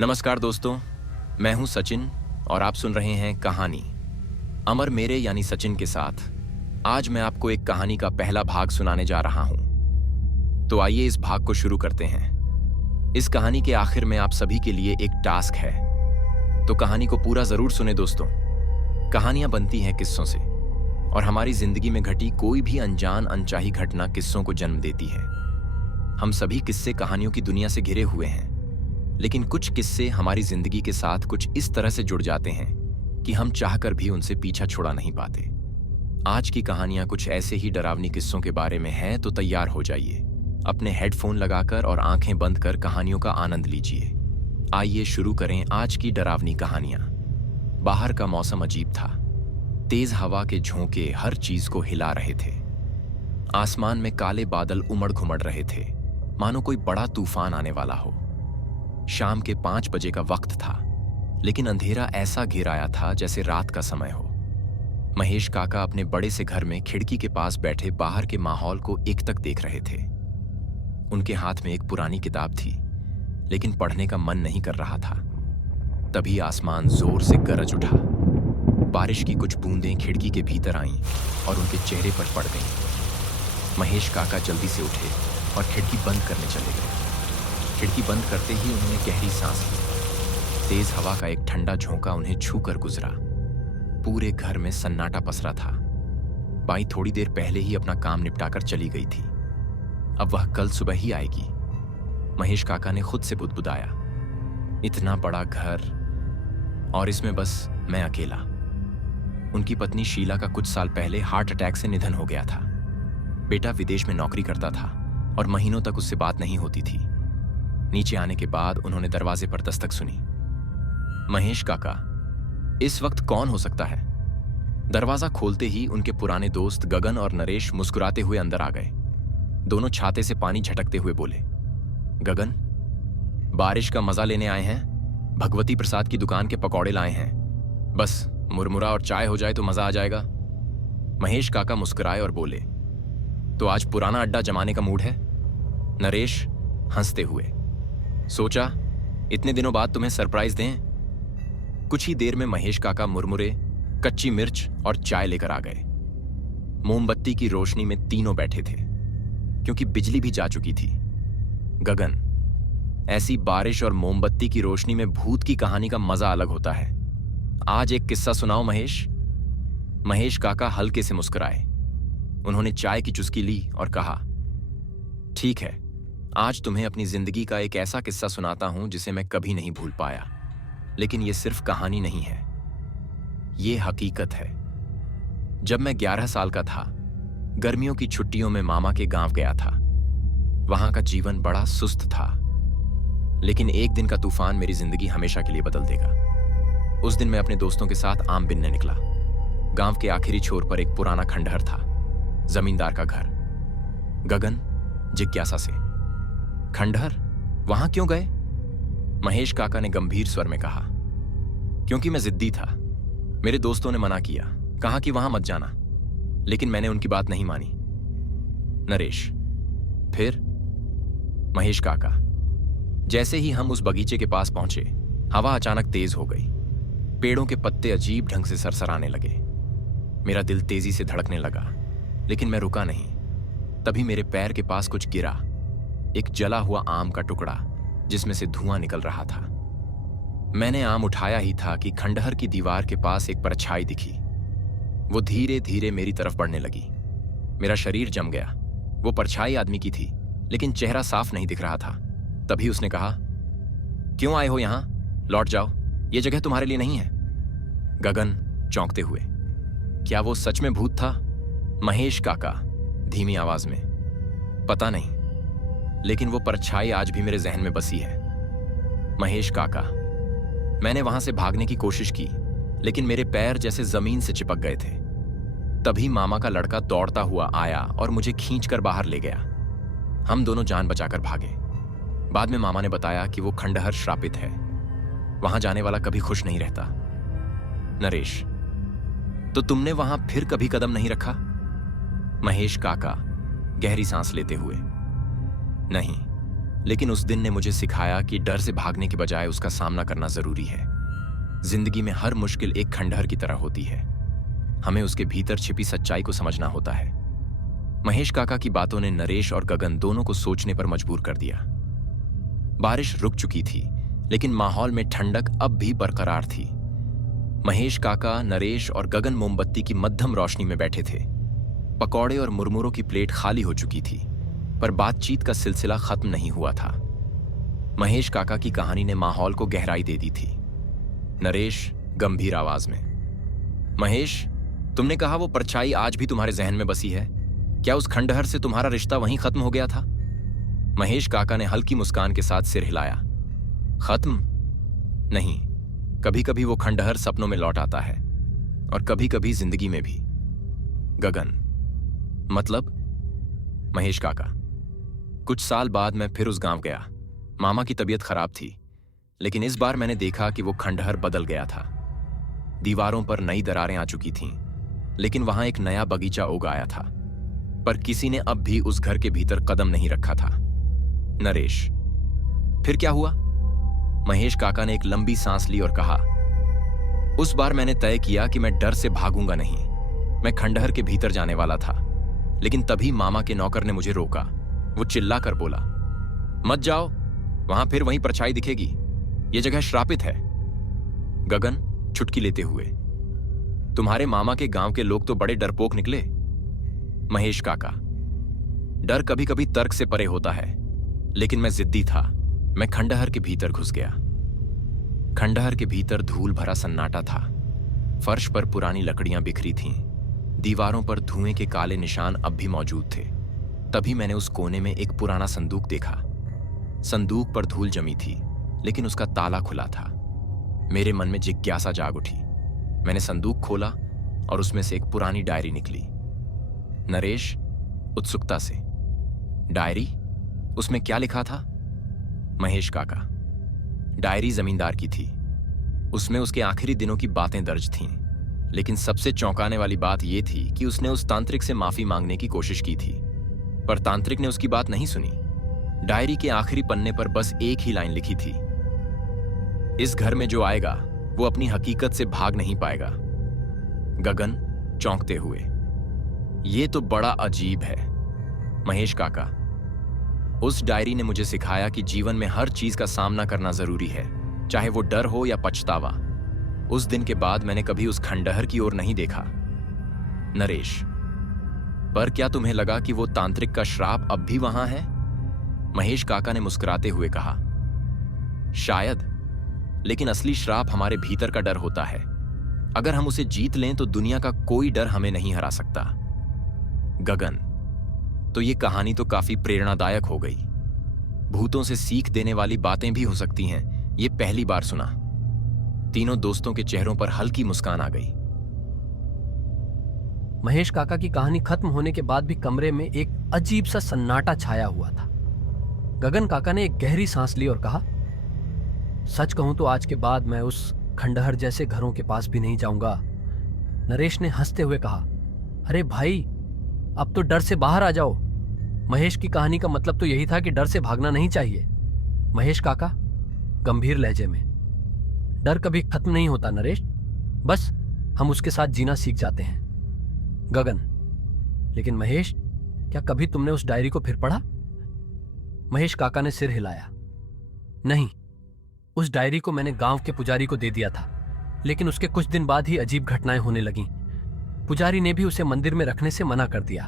नमस्कार दोस्तों, मैं हूं सचिन और आप सुन रहे हैं कहानी अमर मेरे यानी सचिन के साथ। आज मैं आपको एक कहानी का पहला भाग सुनाने जा रहा हूं। तो आइए इस भाग को शुरू करते हैं। इस कहानी के आखिर में आप सभी के लिए एक टास्क है, तो कहानी को पूरा जरूर सुने दोस्तों। कहानियां बनती हैं किस्सों से और हमारी जिंदगी में घटी कोई भी अनजान अनचाही घटना किस्सों को जन्म देती है। हम सभी किस्से कहानियों की दुनिया से घिरे हुए हैं, लेकिन कुछ किस्से हमारी जिंदगी के साथ कुछ इस तरह से जुड़ जाते हैं कि हम चाहकर भी उनसे पीछा छुड़ा नहीं पाते। आज की कहानियां कुछ ऐसे ही डरावनी किस्सों के बारे में हैं, तो तैयार हो जाइए। अपने हेडफोन लगाकर और आंखें बंद कर कहानियों का आनंद लीजिए। आइए शुरू करें आज की डरावनी कहानियां। बाहर का मौसम अजीब था। तेज हवा के झोंके हर चीज को हिला रहे थे। आसमान में काले बादल उमड़ घुमड़ रहे थे, मानो कोई बड़ा तूफान आने वाला हो। शाम के 5 बजे का वक्त था, लेकिन अंधेरा ऐसा घिर आया था जैसे रात का समय हो। महेश काका अपने बड़े से घर में खिड़की के पास बैठे बाहर के माहौल को एकटक देख रहे थे। उनके हाथ में एक पुरानी किताब थी, लेकिन पढ़ने का मन नहीं कर रहा था। तभी आसमान जोर से गरज उठा। बारिश की कुछ बूंदें खिड़की के भीतर आईं और उनके चेहरे पर पड़ गईं। महेश काका जल्दी से उठे और खिड़की बंद करने चले गए। खिड़की बंद करते ही उन्होंने गहरी सांस ली। तेज हवा का एक ठंडा झोंका उन्हें छू कर गुजरा। पूरे घर में सन्नाटा पसरा था। बाई थोड़ी देर पहले ही अपना काम निपटाकर चली गई थी। अब वह कल सुबह ही आएगी। महेश काका ने खुद से बुदबुदाया, इतना बड़ा घर और इसमें बस मैं अकेला। उनकी पत्नी शीला का कुछ साल पहले हार्ट अटैक से निधन हो गया था। बेटा विदेश में नौकरी करता था और महीनों तक उससे बात नहीं होती थी। नीचे आने के बाद उन्होंने दरवाजे पर दस्तक सुनी। महेश काका, इस वक्त कौन हो सकता है? दरवाजा खोलते ही उनके पुराने दोस्त गगन और नरेश मुस्कुराते हुए अंदर आ गए। दोनों छाते से पानी झटकते हुए बोले, गगन, बारिश का मजा लेने आए हैं? भगवती प्रसाद की दुकान के पकौड़े लाए हैं। बस मुरमुरा और चाय हो जाए तो मजा आ जाएगा। महेश काका मुस्कुराए और बोले, तो आज पुराना अड्डा जमाने का मूड है? नरेश हंसते हुए, सोचा इतने दिनों बाद तुम्हें सरप्राइज दें। कुछ ही देर में महेश काका मुरमुरे, कच्ची मिर्च और चाय लेकर आ गए। मोमबत्ती की रोशनी में तीनों बैठे थे, क्योंकि बिजली भी जा चुकी थी। गगन, ऐसी बारिश और मोमबत्ती की रोशनी में भूत की कहानी का मजा अलग होता है। आज एक किस्सा सुनाओ महेश। महेश काका हल्के से मुस्कुराए। उन्होंने चाय की चुस्की ली और कहा, ठीक है, आज तुम्हें अपनी जिंदगी का एक ऐसा किस्सा सुनाता हूं जिसे मैं कभी नहीं भूल पाया। लेकिन यह सिर्फ कहानी नहीं है, यह हकीकत है। जब मैं 11 साल का था, गर्मियों की छुट्टियों में मामा के गांव गया था। वहां का जीवन बड़ा सुस्त था, लेकिन एक दिन का तूफान मेरी जिंदगी हमेशा के लिए बदल देगा। उस दिन मैं अपने दोस्तों के साथ आम बिनने निकला। गांव के आखिरी छोर पर एक पुराना खंडहर था, जमींदार का घर। गगन जिज्ञासा से, खंडहर, वहां क्यों गए? महेश काका ने गंभीर स्वर में कहा, क्योंकि मैं जिद्दी था। मेरे दोस्तों ने मना किया, कहा कि वहां मत जाना, लेकिन मैंने उनकी बात नहीं मानी। नरेश, फिर? महेश काका, जैसे ही हम उस बगीचे के पास पहुंचे, हवा अचानक तेज हो गई। पेड़ों के पत्ते अजीब ढंग से सरसराने लगे। मेरा दिल तेजी से धड़कने लगा, लेकिन मैं रुका नहीं। तभी मेरे पैर के पास कुछ गिरा, एक जला हुआ आम का टुकड़ा जिसमें से धुआं निकल रहा था। मैंने आम उठाया ही था कि खंडहर की दीवार के पास एक परछाई दिखी। वो धीरे धीरे मेरी तरफ बढ़ने लगी। मेरा शरीर जम गया। वो परछाई आदमी की थी, लेकिन चेहरा साफ नहीं दिख रहा था। तभी उसने कहा, क्यों आए हो यहां? लौट जाओ, ये जगह तुम्हारे लिए नहीं है। गगन चौंकते हुए, क्या वो सच में भूत था? महेश काका धीमी आवाज में, पता नहीं, लेकिन वो परछाई आज भी मेरे जहन में बसी है। महेश काका, मैंने वहां से भागने की कोशिश की, लेकिन मेरे पैर जैसे जमीन से चिपक गए थे। तभी मामा का लड़का दौड़ता हुआ आया और मुझे खींचकर बाहर ले गया। हम दोनों जान बचाकर भागे। बाद में मामा ने बताया कि वो खंडहर श्रापित है, वहां जाने वाला कभी खुश नहीं रहता। नरेश, तो तुमने वहां फिर कभी कदम नहीं रखा? महेश काका गहरी सांस लेते हुए, नहीं, लेकिन उस दिन ने मुझे सिखाया कि डर से भागने के बजाय उसका सामना करना जरूरी है। जिंदगी में हर मुश्किल एक खंडहर की तरह होती है। हमें उसके भीतर छिपी सच्चाई को समझना होता है। महेश काका की बातों ने नरेश और गगन दोनों को सोचने पर मजबूर कर दिया। बारिश रुक चुकी थी, लेकिन माहौल में ठंडक अब भी बरकरार थी। महेश काका, नरेश और गगन मोमबत्ती की मध्यम रोशनी में बैठे थे। पकौड़े और मुरमुरों की प्लेट खाली हो चुकी थी, पर बातचीत का सिलसिला खत्म नहीं हुआ था। महेश काका की कहानी ने माहौल को गहराई दे दी थी। नरेश गंभीर आवाज में, महेश, तुमने कहा वो परछाई आज भी तुम्हारे जहन में बसी है। क्या उस खंडहर से तुम्हारा रिश्ता वहीं खत्म हो गया था? महेश काका ने हल्की मुस्कान के साथ सिर हिलाया। खत्म नहीं, कभी कभी वो खंडहर सपनों में लौट आता है, और कभी कभी जिंदगी में भी। गगन, मतलब? महेश काका, कुछ साल बाद मैं फिर उस गांव गया। मामा की तबीयत खराब थी, लेकिन इस बार मैंने देखा कि वो खंडहर बदल गया था। दीवारों पर नई दरारें आ चुकी थीं, लेकिन वहां एक नया बगीचा उग आया था। पर किसी ने अब भी उस घर के भीतर कदम नहीं रखा था। नरेश, फिर क्या हुआ? महेश काका ने एक लंबी सांस ली और कहा, उस बार मैंने तय किया कि मैं डर से भागूंगा नहीं। मैं खंडहर के भीतर जाने वाला था, लेकिन तभी मामा के नौकर ने मुझे रोका। वो चिल्ला कर बोला, मत जाओ, वहां फिर वहीं परछाई दिखेगी। यह जगह श्रापित है। गगन चुटकी लेते हुए, तुम्हारे मामा के गांव के लोग तो बड़े डरपोक निकले। महेश काका, डर कभी कभी तर्क से परे होता है, लेकिन मैं जिद्दी था। मैं खंडहर के भीतर घुस गया। खंडहर के भीतर धूल भरा सन्नाटा था। फर्श पर पुरानी लकड़ियां बिखरी थीं। दीवारों पर धुएं के काले निशान अब भी मौजूद थे। तभी मैंने उस कोने में एक पुराना संदूक देखा। संदूक पर धूल जमी थी, लेकिन उसका ताला खुला था। मेरे मन में जिज्ञासा जाग उठी। मैंने संदूक खोला और उसमें से एक पुरानी डायरी निकली। नरेश उत्सुकता से, डायरी? उसमें क्या लिखा था? महेश काका, डायरी जमींदार की थी। उसमें उसके आखिरी दिनों की बातें दर्ज थीं, लेकिन सबसे चौंकाने वाली बात यह थी कि उसने उस तांत्रिक से माफी मांगने की कोशिश की थी, पर तांत्रिक ने उसकी बात नहीं सुनी। डायरी के आखिरी पन्ने पर बस एक ही लाइन लिखी थी, इस घर में जो आएगा वो अपनी हकीकत से भाग नहीं पाएगा। गगन चौंकते हुए, ये तो बड़ा अजीब है। महेश काका, उस डायरी ने मुझे सिखाया कि जीवन में हर चीज का सामना करना जरूरी है, चाहे वो डर हो या पछतावा। उस दिन के बाद मैंने कभी उस खंडहर की ओर नहीं देखा। नरेश, पर क्या तुम्हें लगा कि वो तांत्रिक का श्राप अब भी वहां है? महेश काका ने मुस्कुराते हुए कहा, शायद, लेकिन असली श्राप हमारे भीतर का डर होता है। अगर हम उसे जीत लें तो दुनिया का कोई डर हमें नहीं हरा सकता। गगन, तो ये कहानी तो काफी प्रेरणादायक हो गई। भूतों से सीख देने वाली बातें भी हो सकती हैं, ये पहली बार सुना। तीनों दोस्तों के चेहरों पर हल्की मुस्कान आ गई। महेश काका की कहानी खत्म होने के बाद भी कमरे में एक अजीब सा सन्नाटा छाया हुआ था। गगन काका ने एक गहरी सांस ली और कहा, सच कहूं तो आज के बाद मैं उस खंडहर जैसे घरों के पास भी नहीं जाऊंगा। नरेश ने हंसते हुए कहा, अरे भाई, अब तो डर से बाहर आ जाओ। महेश की कहानी का मतलब तो यही था कि डर से भागना नहीं चाहिए। महेश काका गंभीर लहजे में, डर कभी खत्म नहीं होता नरेश, बस हम उसके साथ जीना सीख जाते हैं। गगन, लेकिन महेश, क्या कभी तुमने उस डायरी को फिर पढ़ा? महेश काका ने सिर हिलाया, नहीं, उस डायरी को मैंने गांव के पुजारी को दे दिया था, लेकिन उसके कुछ दिन बाद ही अजीब घटनाएं होने लगीं। पुजारी ने भी उसे मंदिर में रखने से मना कर दिया।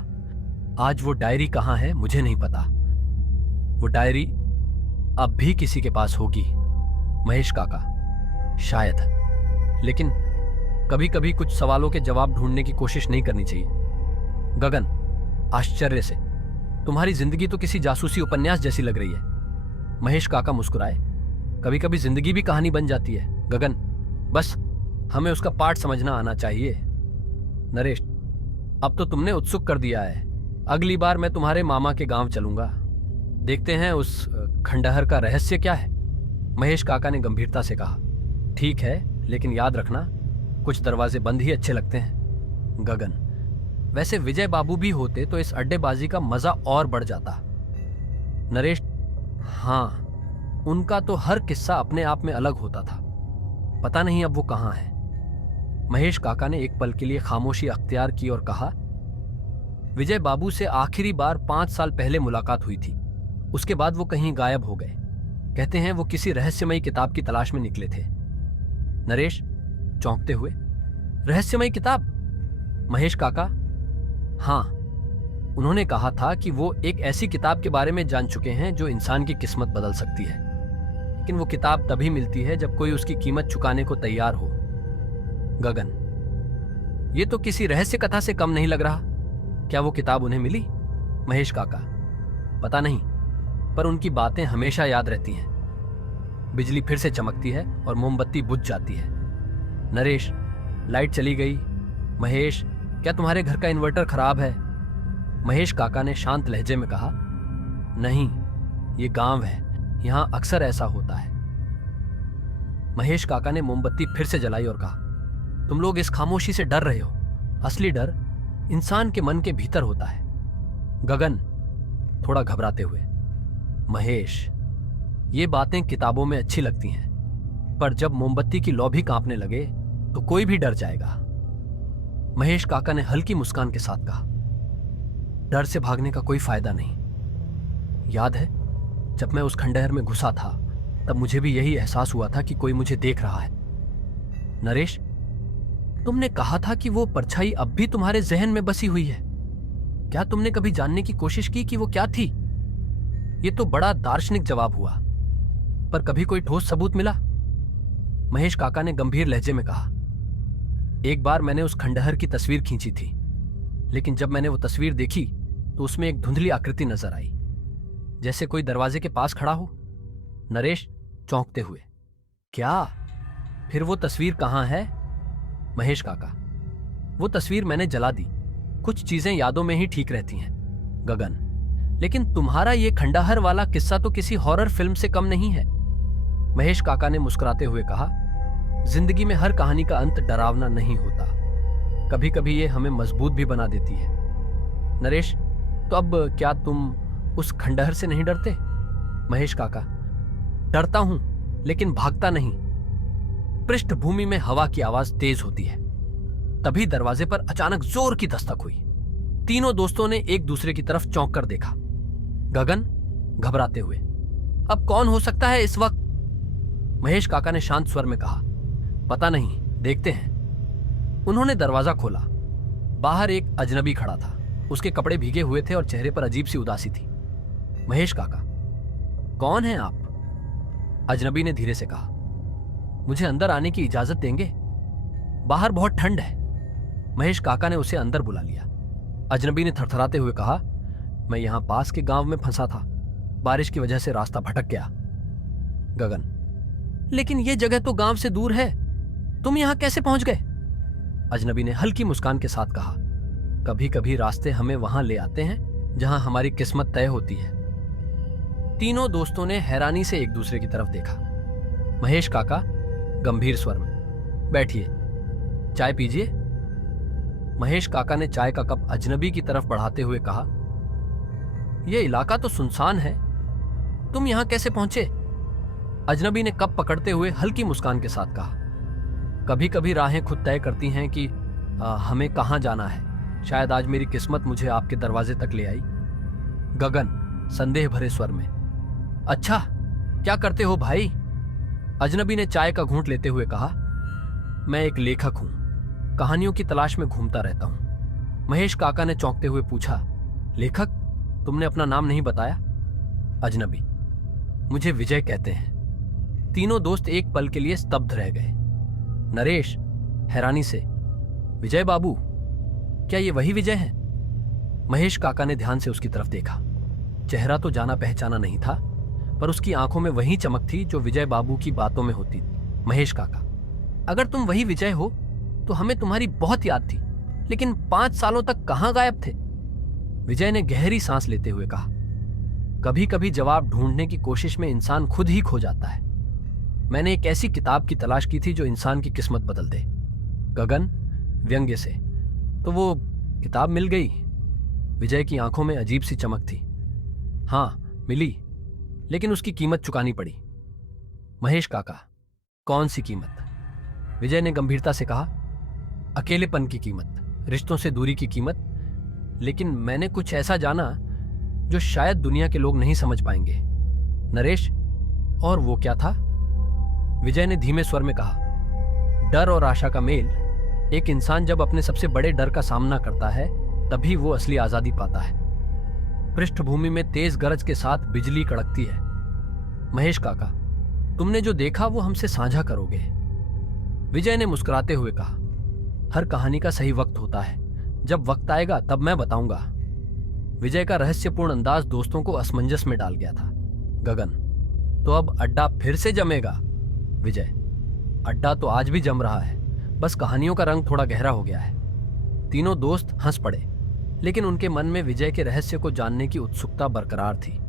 आज वो डायरी कहां है मुझे नहीं पता। वो डायरी अब भी किसी के पास होगी महेश काका, शायद, लेकिन कभी कभी कुछ सवालों के जवाब ढूंढने की कोशिश नहीं करनी चाहिए। गगन आश्चर्य से, तुम्हारी जिंदगी तो किसी जासूसी उपन्यास जैसी लग रही है। महेश काका मुस्कुराए, कभी कभी जिंदगी भी कहानी बन जाती है गगन, बस हमें उसका पाठ समझना आना चाहिए। नरेश, अब तो तुमने उत्सुक कर दिया है। अगली बार मैं तुम्हारे मामा के गांव चलूंगा, देखते हैं उस खंडहर का रहस्य क्या है। महेश काका ने गंभीरता से कहा, ठीक है, लेकिन याद रखना, कुछ दरवाजे बंद ही अच्छे लगते हैं। गगन, वैसे विजय बाबू भी होते तो इस अड्डेबाजी का मजा और बढ़ जाता। नरेश, हाँ, उनका तो हर किस्सा अपने आप में अलग होता था। पता नहीं अब वो कहाँ है। महेश काका ने एक पल के लिए खामोशी अख्तियार की और कहा, विजय बाबू से आखिरी बार 5 साल पहले मुलाकात हुई थी। उसके बाद वो कहीं गायब हो गए। कहते हैं वो किसी रहस्यमयी किताब की तलाश में निकले थे। नरेश चौंकते हुए, रहस्यमयी किताब? महेश काका, हाँ, उन्होंने कहा था कि वो एक ऐसी किताब के बारे में जान चुके हैं जो इंसान की किस्मत बदल सकती है। लेकिन वो किताब तभी मिलती है जब कोई उसकी कीमत चुकाने को तैयार हो। गगन, ये तो किसी रहस्य कथा से कम नहीं लग रहा। क्या वो किताब उन्हें मिली? महेश काका, पता नहीं, पर उनकी बातें हमेशा याद रहती हैं। बिजली फिर से चमकती है और मोमबत्ती बुझ जाती है। नरेश, लाइट चली गई। महेश, क्या तुम्हारे घर का इन्वर्टर खराब है? महेश काका ने शांत लहजे में कहा, नहीं, ये गांव है, यहां अक्सर ऐसा होता है। महेश काका ने मोमबत्ती फिर से जलाई और कहा, तुम लोग इस खामोशी से डर रहे हो। असली डर इंसान के मन के भीतर होता है। गगन थोड़ा घबराते हुए, महेश, ये बातें किताबों में अच्छी लगती हैं, पर जब मोमबत्ती की लौ भी कांपने लगे तो कोई भी डर जाएगा। महेश काका ने हल्की मुस्कान के साथ कहा, डर से भागने का कोई फायदा नहीं। याद है जब मैं उस खंडहर में घुसा था, तब मुझे भी यही एहसास हुआ था कि कोई मुझे देख रहा है। नरेश, तुमने कहा था कि वो परछाई अब भी तुम्हारे जहन में बसी हुई है। क्या तुमने कभी जानने की कोशिश की कि वो क्या थी? ये तो बड़ा दार्शनिक जवाब हुआ, पर कभी कोई ठोस सबूत मिला? महेश काका ने गंभीर लहजे में कहा, एक बार मैंने उस खंडहर की तस्वीर खींची थी, लेकिन जब मैंने वो तस्वीर देखी तो उसमें एक धुंधली आकृति नजर आई, जैसे कोई दरवाजे के पास खड़ा हो। नरेश चौंकते हुए, क्या? फिर वो तस्वीर कहाँ है? महेश काका, वो तस्वीर मैंने जला दी। कुछ चीजें यादों में ही ठीक रहती हैं। गगन, लेकिन तुम्हारा ये खंडहर वाला किस्सा तो किसी हॉरर फिल्म से कम नहीं है। महेश काका ने मुस्कुराते हुए कहा, जिंदगी में हर कहानी का अंत डरावना नहीं होता, कभी कभी ये हमें मजबूत भी बना देती है। नरेश, तो अब क्या तुम उस खंडहर से नहीं डरते? महेश काका, डरता हूं, लेकिन भागता नहीं। पृष्ठभूमि में हवा की आवाज तेज होती है। तभी दरवाजे पर अचानक जोर की दस्तक हुई। तीनों दोस्तों ने एक दूसरे की तरफ चौंक कर देखा। गगन घबराते हुए, अब कौन हो सकता है इस वक्त? महेश काका ने शांत स्वर में कहा, पता नहीं, देखते हैं। उन्होंने दरवाजा खोला। बाहर एक अजनबी खड़ा था। उसके कपड़े भीगे हुए थे और चेहरे पर अजीब सी उदासी थी। महेश काका, कौन हैं आप? अजनबी ने धीरे से कहा, मुझे अंदर आने की इजाजत देंगे? बाहर बहुत ठंड है। महेश काका ने उसे अंदर बुला लिया। अजनबी ने थरथराते हुए कहा, मैं यहां पास के गांव में फंसा था, बारिश की वजह से रास्ता भटक गया। गगन, लेकिन यह जगह तो गांव से दूर है, तुम यहां कैसे पहुंच गए? अजनबी ने हल्की मुस्कान के साथ कहा, कभी कभी रास्ते हमें वहां ले आते हैं जहां हमारी किस्मत तय होती है। तीनों दोस्तों ने हैरानी से एक दूसरे की तरफ देखा। महेश काका गंभीर स्वर में, बैठिए, चाय पीजिए। महेश काका ने चाय का कप अजनबी की तरफ बढ़ाते हुए कहा, यह इलाका तो सुनसान है, तुम यहां कैसे पहुंचे? अजनबी ने कप पकड़ते हुए हल्की मुस्कान के साथ कहा, कभी कभी राहें खुद तय करती हैं कि हमें कहां जाना है। शायद आज मेरी किस्मत मुझे आपके दरवाजे तक ले आई। गगन संदेह भरे स्वर में, अच्छा, क्या करते हो भाई? अजनबी ने चाय का घूंट लेते हुए कहा, मैं एक लेखक हूं, कहानियों की तलाश में घूमता रहता हूं। महेश काका ने चौंकते हुए पूछा, लेखक? तुमने अपना नाम नहीं बताया। अजनबी, मुझे विजय कहते हैं। तीनों दोस्त एक पल के लिए स्तब्ध रह गए। नरेश हैरानी से, विजय बाबू, क्या ये वही विजय है? महेश काका ने ध्यान से उसकी तरफ देखा। चेहरा तो जाना पहचाना नहीं था, पर उसकी आंखों में वही चमक थी जो विजय बाबू की बातों में होती थी। महेश काका, अगर तुम वही विजय हो तो हमें तुम्हारी बहुत याद थी, लेकिन 5 सालों तक कहां गायब थे? विजय ने गहरी सांस लेते हुए कहा, कभी कभी जवाब ढूंढने की कोशिश में इंसान खुद ही खो जाता है। मैंने एक ऐसी किताब की तलाश की थी जो इंसान की किस्मत बदल दे। गगन व्यंग्य से, तो वो किताब मिल गई? विजय की आंखों में अजीब सी चमक थी। हाँ, मिली, लेकिन उसकी कीमत चुकानी पड़ी। महेश काका, कौन सी कीमत? विजय ने गंभीरता से कहा। अकेलेपन की कीमत, रिश्तों से दूरी की कीमत। लेकिन मैंने कुछ ऐसा जाना जो शायद दुनिया के लोग नहीं समझ पाएंगे। नरेश, और वो क्या था? विजय ने धीमे स्वर में कहा। डर और आशा का मेल। एक इंसान जब अपने सबसे बड़े डर का सामना करता है तभी वो असली आजादी पाता है। पृष्ठभूमि में तेज गरज के साथ बिजली कड़कती है। महेश काका, तुमने जो देखा वो हमसे साझा करोगे? विजय ने मुस्कुराते हुए कहा। हर कहानी का सही वक्त होता है, जब वक्त आएगा तब मैं बताऊंगा। विजय का रहस्यपूर्ण अंदाज दोस्तों को असमंजस में डाल गया था। गगन, तो अब अड्डा फिर से जमेगा? विजय, अड्डा तो आज भी जम रहा है, बस कहानियों का रंग थोड़ा गहरा हो गया है। तीनों दोस्त हंस पड़े, लेकिन उनके मन में विजय के रहस्य को जानने की उत्सुकता बरकरार थी।